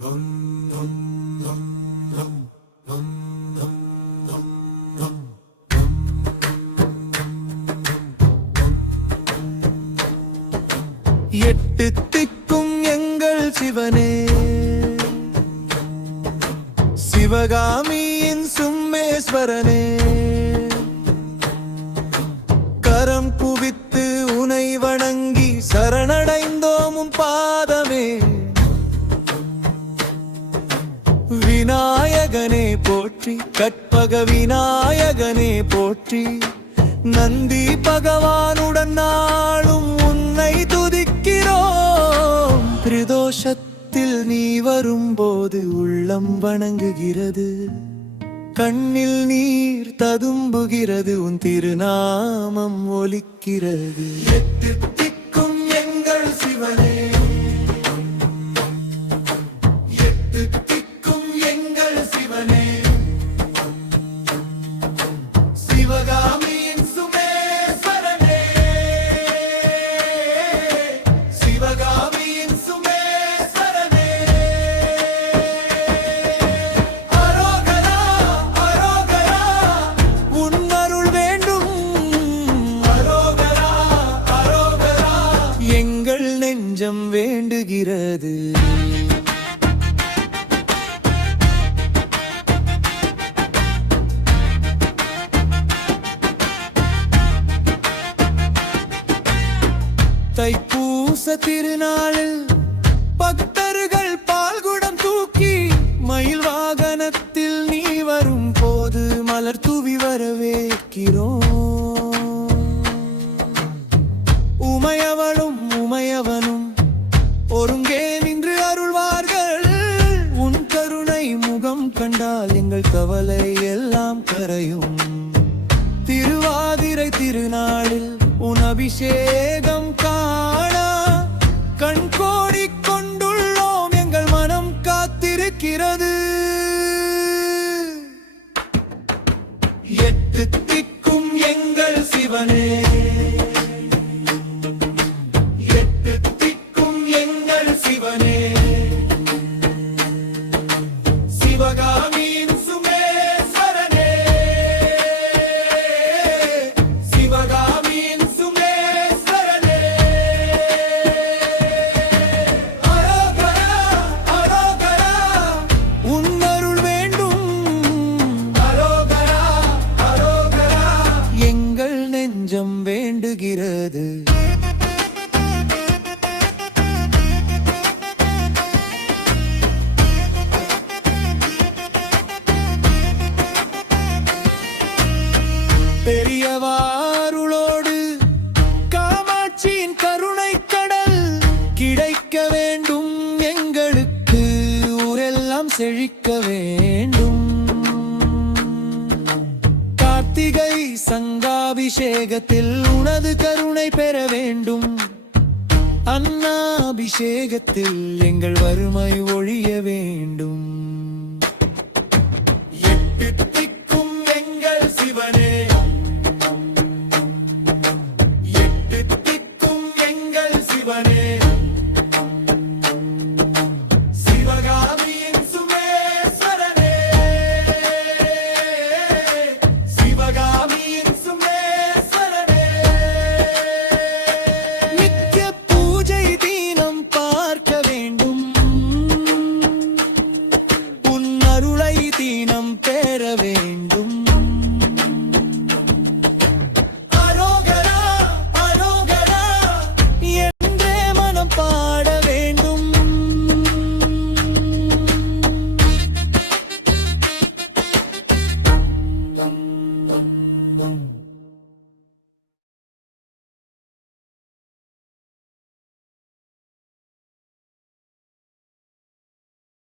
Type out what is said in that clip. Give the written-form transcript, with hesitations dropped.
எட்டு திக்கும் எங்கள் சிவனே, சிவகாமியின் சும்மேஸ்வரனே, கரம் குவித்து உனை வணங்கி சரணடைந்தோமும் பாதமே. விநாயகனே போற்றி, கற்பக விநாயகனே போற்றி, நந்தி பகவானுடன் நாளும் உன்னை துதிக்கிறோம். பிரதோஷத்தில் நீ வரும்போது உள்ளம் வணங்குகிறது, கண்ணில் நீர் ததும்புகிறது, உன் திருநாமம் ஒலிக்கிறது. எட்டு திக்கும் எங்கள் சிவனே, எட்டு திக்கும் எங்கள் சிவனே, சிவகாமியின் சுமேஸ்வரனே, சிவகாமியின் சுமேஸ்வரனே. அரோகரா அரோகரா உன் அருள் வேண்டும், அரோகரா அரோகரா எங்கள் நெஞ்சம் வேண்டுகிறது. தைப்பூச திருநாளில் பக்தர்கள் பால்குடம் தூக்கி மயில் வாகனத்தில் நீ வரும் போது மலர் தூவி வரவேற்கிறோம். உமையவளும் உமையவனும் ஒருங்கே நின்று அருள்வார்கள், உன் கருணை முகம் கண்டால் எங்கள் கவலை எல்லாம் கரையும். திருவாதிரை திருநாளில் உன் அபிஷேகம் காண கண் கோடி கொண்டுள்ளோம், எங்கள் மனம் காத்திருக்கிறது. எட்டு திக்கும் எங்கள் சிவனே, எட்டு திக்கும் எங்கள் சிவனே, சிவகாமியின் சுமேஸ்வரனே, சிவகாமியின் சுமேஸ்வரனே. அரோகரா அரோகரா உன் அருள் வேண்டும், அரோகரா அரோகரா எங்கள் நெஞ்சம் வேண்டுகிறது. பெரியவாருளோடு காமாட்சியின் கருணை கடல் கிடைக்க வேண்டும், எங்களுக்கு ஊரெல்லாம் செழிக்க வேண்டும். கார்த்திகை சங்காபிஷேகத்தில் உனது கருணை பெற வேண்டும், அன்னாபிஷேகத்தில் எங்கள் வறுமை ஒழிய வேண்டும். எட்டு திக்கும் எங்கள் சிவனே, எட்டு திக்கும் எங்கள் சிவனே, சிவகாமியின் சுமேஸ்வரனே, சிவகாமியின் சுமேஸ்வரனே. நித்திய பூஜை தீனம் பார்க்க வேண்டும், உன் அருளை தீனம் பெற வேண்டும்.